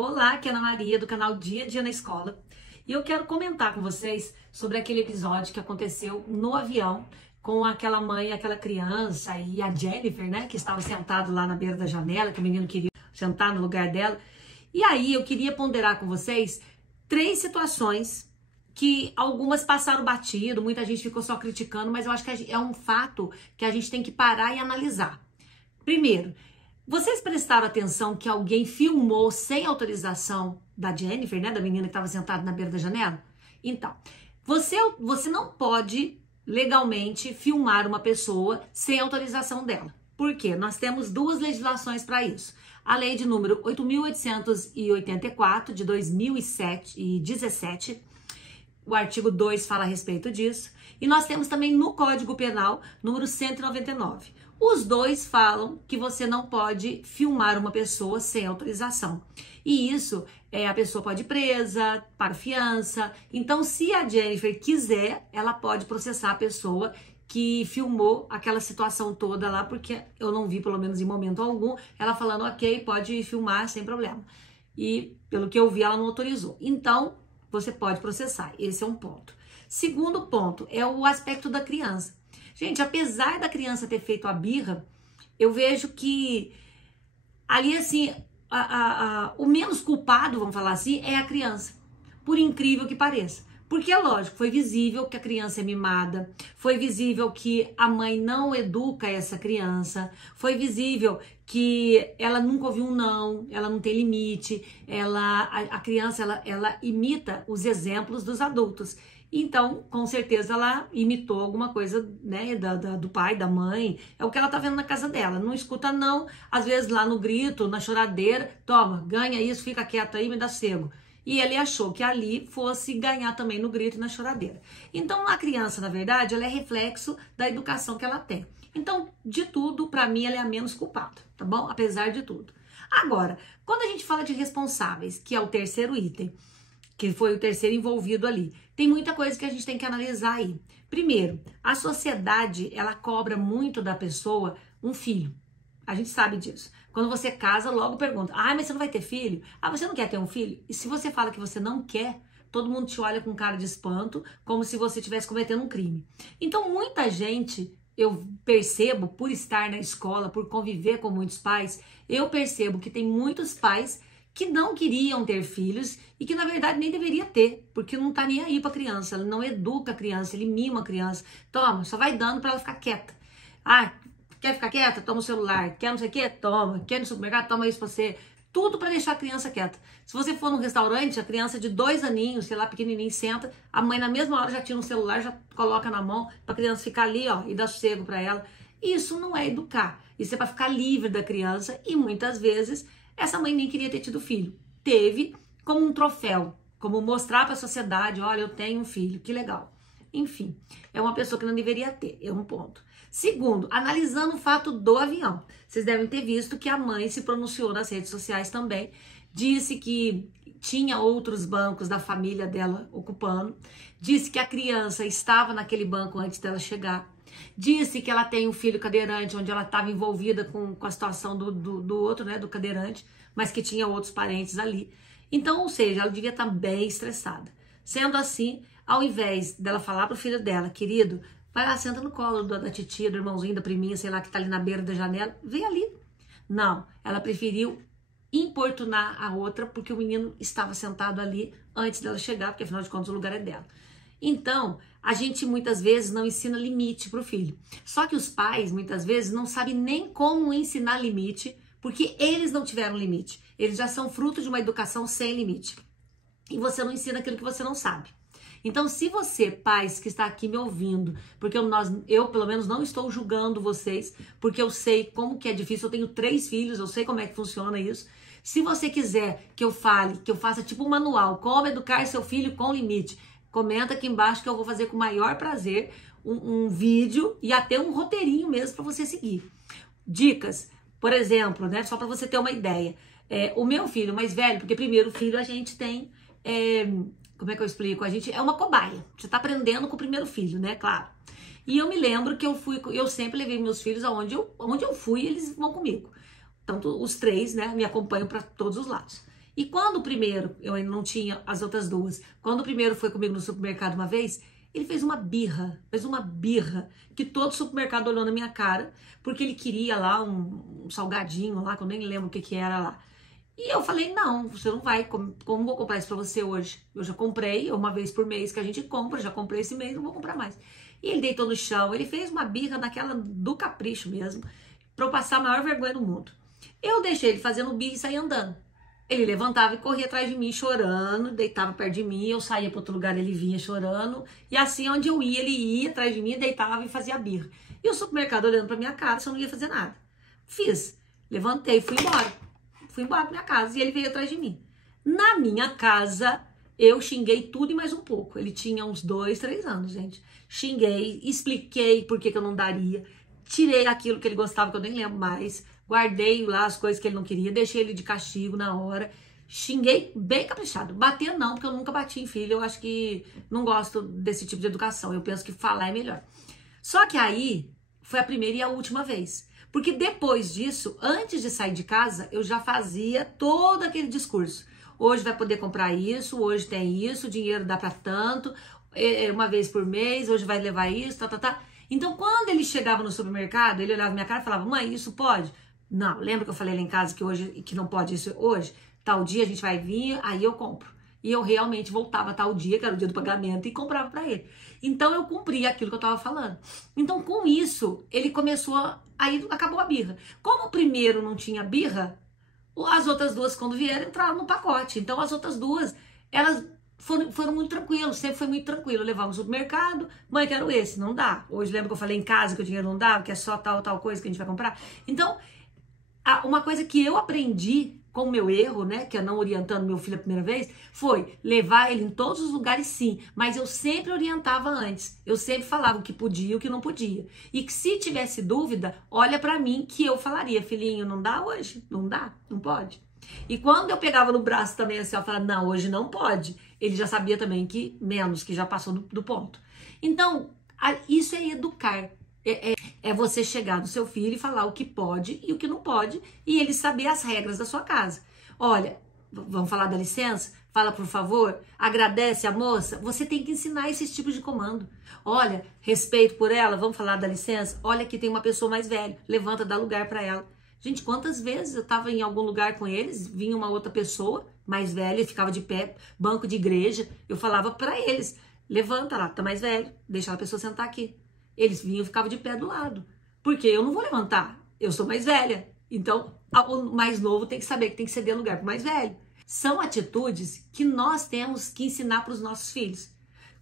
Olá, aqui é a Ana Maria do canal Dia a Dia na Escola e eu quero comentar com vocês sobre aquele episódio que aconteceu no avião com aquela mãe, aquela criança e a Jennifer, né, que estava sentado lá na beira da janela, que o menino queria sentar no lugar dela. E aí eu queria ponderar com vocês 3 situações que algumas passaram batido, muita gente ficou só criticando, mas eu acho que é um fato que a gente tem que parar e analisar. Primeiro, vocês prestaram atenção que alguém filmou sem autorização da Jennifer, né, da menina que estava sentada na beira da janela? Então, você não pode legalmente filmar uma pessoa sem autorização dela. Por quê? Nós temos 2 legislações para isso. A lei de número 8.884 de 2017, o artigo 2 fala a respeito disso. E nós temos também no Código Penal, número 199. Os 2 falam que você não pode filmar uma pessoa sem autorização. E isso, a pessoa pode ir presa, para fiança. Então, se a Jennifer quiser, ela pode processar a pessoa que filmou aquela situação toda lá, porque eu não vi, pelo menos em momento algum, ela falando, ok, pode filmar sem problema. E, pelo que eu vi, ela não autorizou. Então, você pode processar. Esse é um ponto. Segundo ponto é o aspecto da criança. Gente, apesar da criança ter feito a birra, eu vejo que ali, assim, o menos culpado, vamos falar assim, é a criança. Por incrível que pareça. Porque é lógico, foi visível que a criança é mimada, foi visível que a mãe não educa essa criança, foi visível que ela nunca ouviu um não, ela não tem limite, a criança ela imita os exemplos dos adultos. Então, com certeza, ela imitou alguma coisa, né, do pai, da mãe, é o que ela tá vendo na casa dela. Não escuta não, às vezes lá no grito, na choradeira, toma, ganha isso, fica quieto aí, me dá sossego. E ele achou que ali fosse ganhar também no grito e na choradeira. Então, a criança, na verdade, ela é reflexo da educação que ela tem. Então, de tudo, pra mim, ela é a menos culpada, tá bom? Apesar de tudo. Agora, quando a gente fala de responsáveis, que é o terceiro item, que foi o terceiro envolvido ali, tem muita coisa que a gente tem que analisar aí. Primeiro, a sociedade, ela cobra muito da pessoa um filho. A gente sabe disso. Quando você casa, logo pergunta, mas você não vai ter filho? Você não quer ter um filho? E se você fala que você não quer, todo mundo te olha com cara de espanto, como se você estivesse cometendo um crime. Então, muita gente, eu percebo, por estar na escola, por conviver com muitos pais, eu percebo que tem muitos pais que não queriam ter filhos e que, na verdade, nem deveria ter, porque não tá nem aí pra criança, ele não educa a criança, ele mima a criança. Toma, só vai dando pra ela ficar quieta. Quer ficar quieta? Toma o celular. Quer não sei o que? Toma. Quer ir no supermercado? Toma isso pra você. Tudo pra deixar a criança quieta. Se você for num restaurante, a criança de 2 aninhos, sei lá, pequenininho, senta, a mãe na mesma hora já tira um celular, já coloca na mão pra criança ficar ali, ó, e dar sossego pra ela. Isso não é educar. Isso é pra ficar livre da criança e muitas vezes essa mãe nem queria ter tido filho. Teve como um troféu, como mostrar pra sociedade, olha, eu tenho um filho, que legal. Enfim, é uma pessoa que não deveria ter, é um ponto. Segundo, analisando o fato do avião. Vocês devem ter visto que a mãe se pronunciou nas redes sociais também, disse que tinha outros bancos da família dela ocupando, disse que a criança estava naquele banco antes dela chegar, disse que ela tem um filho cadeirante, onde ela estava envolvida com a situação do outro, né, do cadeirante, mas que tinha outros parentes ali. Então, ou seja, ela devia estar bem estressada. Sendo assim, ao invés dela falar pro filho dela, querido, vai lá, senta no colo da titia, do irmãozinho, da priminha, sei lá, que tá ali na beira da janela, vem ali. Não, ela preferiu importunar a outra porque o menino estava sentado ali antes dela chegar, porque afinal de contas o lugar é dela. Então, a gente muitas vezes não ensina limite pro filho. Só que os pais, muitas vezes, não sabem nem como ensinar limite, porque eles não tiveram limite. Eles já são fruto de uma educação sem limite. E você não ensina aquilo que você não sabe. Então, se você, pais que está aqui me ouvindo, porque eu pelo menos não estou julgando vocês, porque eu sei como que é difícil, eu tenho 3 filhos, eu sei como é que funciona isso. Se você quiser que eu fale, que eu faça tipo um manual, como educar seu filho com limite, comenta aqui embaixo que eu vou fazer com o maior prazer um vídeo e até um roteirinho mesmo para você seguir. Dicas, por exemplo, né, só para você ter uma ideia. O meu filho mais velho, porque primeiro filho a gente tem... como é que eu explico? A gente é uma cobaia. Você tá aprendendo com o primeiro filho, né? Claro. E eu me lembro que eu sempre levei meus filhos onde eu fui, eles vão comigo. Tanto os 3, né, me acompanham para todos os lados. E quando o primeiro, eu ainda não tinha as outras duas, quando o primeiro foi comigo no supermercado uma vez, ele fez uma birra, que todo supermercado olhou na minha cara, porque ele queria lá um salgadinho lá, que eu nem lembro o que era lá. E eu falei, não, você não vai, como vou comprar isso pra você hoje? Eu já comprei, uma vez por mês que a gente compra, já comprei esse mês, não vou comprar mais. E ele deitou no chão, ele fez uma birra daquela do capricho mesmo, pra eu passar a maior vergonha do mundo. Eu deixei ele fazendo birra e saí andando. Ele levantava e corria atrás de mim chorando, deitava perto de mim, eu saía para outro lugar, ele vinha chorando, e assim onde eu ia, ele ia atrás de mim, deitava e fazia birra. E o supermercado olhando para minha cara, se eu não ia fazer nada. Fiz, levantei, fui embora para minha casa, e ele veio atrás de mim. Na minha casa, eu xinguei tudo e mais um pouco. Ele tinha uns 2, 3 anos, gente. Xinguei, expliquei por que eu não daria, tirei aquilo que ele gostava, que eu nem lembro mais, guardei lá as coisas que ele não queria, deixei ele de castigo na hora, xinguei bem caprichado. Bater não, porque eu nunca bati em filho, eu acho que não gosto desse tipo de educação, eu penso que falar é melhor. Só que aí foi a primeira e a última vez, porque depois disso, antes de sair de casa, eu já fazia todo aquele discurso. Hoje vai poder comprar isso, hoje tem isso, o dinheiro dá pra tanto, uma vez por mês, hoje vai levar isso, tá. Então, quando ele chegava no supermercado, ele olhava minha cara e falava, mãe, isso pode? Não, lembra que eu falei lá em casa que não pode isso hoje? Tal dia a gente vai vir, aí eu compro. E eu realmente voltava tal dia, que era o dia do pagamento, e comprava para ele. Então eu cumpria aquilo que eu tava falando. Então com isso, ele começou, aí acabou a birra. Como o primeiro não tinha birra, as outras duas quando vieram entraram no pacote. Então as outras duas, elas foram muito tranquilos, sempre foi muito tranquilo. Levava no supermercado, mãe, quero esse, não dá. Hoje lembra que eu falei em casa que o dinheiro não dá, que é só tal coisa que a gente vai comprar? Então, uma coisa que eu aprendi com o meu erro, né, que é não orientando meu filho a primeira vez, foi levar ele em todos os lugares sim, mas eu sempre orientava antes. Eu sempre falava o que podia e o que não podia. E que se tivesse dúvida, olha pra mim que eu falaria, filhinho, não dá hoje? Não dá? Não pode? E quando eu pegava no braço também assim, eu falava, não, hoje não pode. Ele já sabia também que menos, que já passou do ponto. Então, isso é educar. É você chegar no seu filho e falar o que pode e o que não pode e ele saber as regras da sua casa. Olha, vamos falar da licença? Fala por favor, agradece a moça. Você tem que ensinar esses tipos de comando. Olha, respeito por ela, vamos falar da licença? Olha que tem uma pessoa mais velha, levanta, dá lugar para ela. Gente, quantas vezes eu estava em algum lugar com eles, vinha uma outra pessoa mais velha, ficava de pé, banco de igreja, eu falava para eles, levanta lá, tá mais velho, deixa a pessoa sentar aqui. Eles vinham e ficavam de pé do lado. Porque eu não vou levantar. Eu sou mais velha. Então, o mais novo tem que saber que tem que ceder lugar para o mais velho. São atitudes que nós temos que ensinar para os nossos filhos.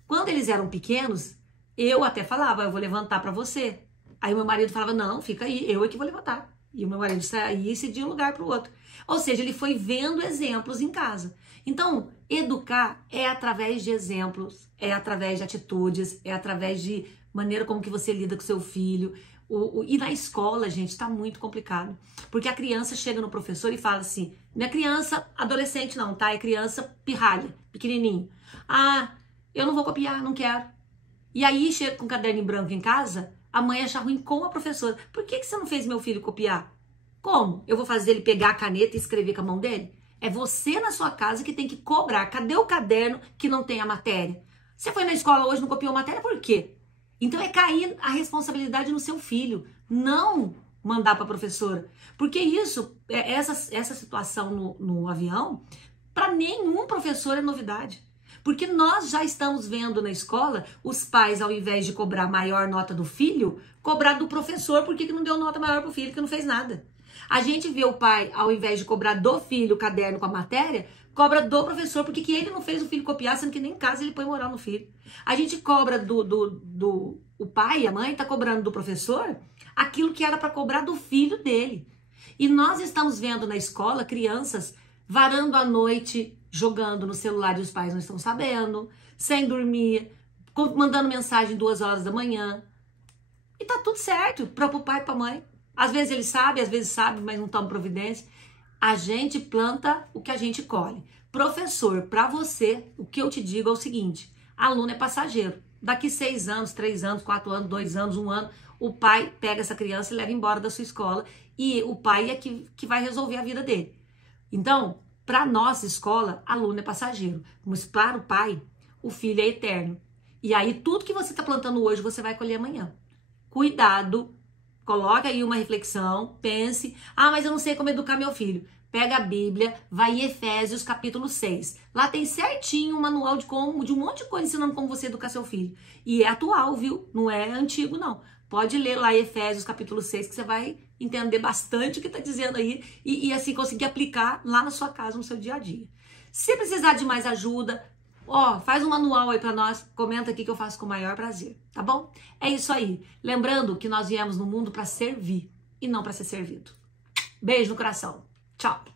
Quando eles eram pequenos, eu até falava, eu vou levantar para você. Aí o meu marido falava, não, fica aí, eu é que vou levantar. E o meu marido saía e cedia um lugar para o outro. Ou seja, ele foi vendo exemplos em casa. Então, educar é através de exemplos, é através de atitudes, é através de maneira como que você lida com seu filho. E na escola, gente, tá muito complicado. Porque a criança chega no professor e fala assim, não é criança adolescente não, tá? É criança pirralha, pequenininho. Ah, eu não vou copiar, não quero. E aí chega com um caderno em branco em casa, a mãe acha ruim com a professora. Por que você não fez meu filho copiar? Como? Eu vou fazer ele pegar a caneta e escrever com a mão dele? É você na sua casa que tem que cobrar. Cadê o caderno que não tem a matéria? Você foi na escola hoje e não copiou a matéria, por quê? Então é cair a responsabilidade no seu filho, não mandar para a professora. Porque isso, essa situação no avião, para nenhum professor é novidade. Porque nós já estamos vendo na escola os pais, ao invés de cobrar maior nota do filho, cobrar do professor porque que não deu nota maior para o filho, que não fez nada. A gente vê o pai, ao invés de cobrar do filho o caderno com a matéria, cobra do professor, porque que ele não fez o filho copiar, sendo que nem em casa ele põe moral no filho. A gente cobra o pai, a mãe tá cobrando do professor aquilo que era para cobrar do filho dele. E nós estamos vendo na escola crianças varando a noite, jogando no celular e os pais não estão sabendo, sem dormir, mandando mensagem 2 horas da manhã. E tá tudo certo para o pai e para a mãe. Às vezes ele sabe, às vezes sabe, mas não toma providência. A gente planta o que a gente colhe. Professor, para você, o que eu te digo é o seguinte, aluno é passageiro. Daqui 6 anos, 3 anos, 4 anos, 2 anos, 1 ano, o pai pega essa criança e leva embora da sua escola e o pai é que vai resolver a vida dele. Então, Para a nossa escola, aluno é passageiro, mas para o pai, o filho é eterno. E aí tudo que você está plantando hoje, você vai colher amanhã. Cuidado, coloca aí uma reflexão, pense, mas eu não sei como educar meu filho. Pega a Bíblia, vai em Efésios capítulo 6. Lá tem certinho um manual de um monte de coisa ensinando como você educar seu filho. E é atual, viu? Não é antigo, não. Pode ler lá Efésios capítulo 6, que você vai entender bastante o que está dizendo aí e assim conseguir aplicar lá na sua casa, no seu dia a dia. Se precisar de mais ajuda, faz um manual aí para nós, comenta aqui que eu faço com o maior prazer, tá bom? É isso aí. Lembrando que nós viemos no mundo para servir e não para ser servido. Beijo no coração. Tchau.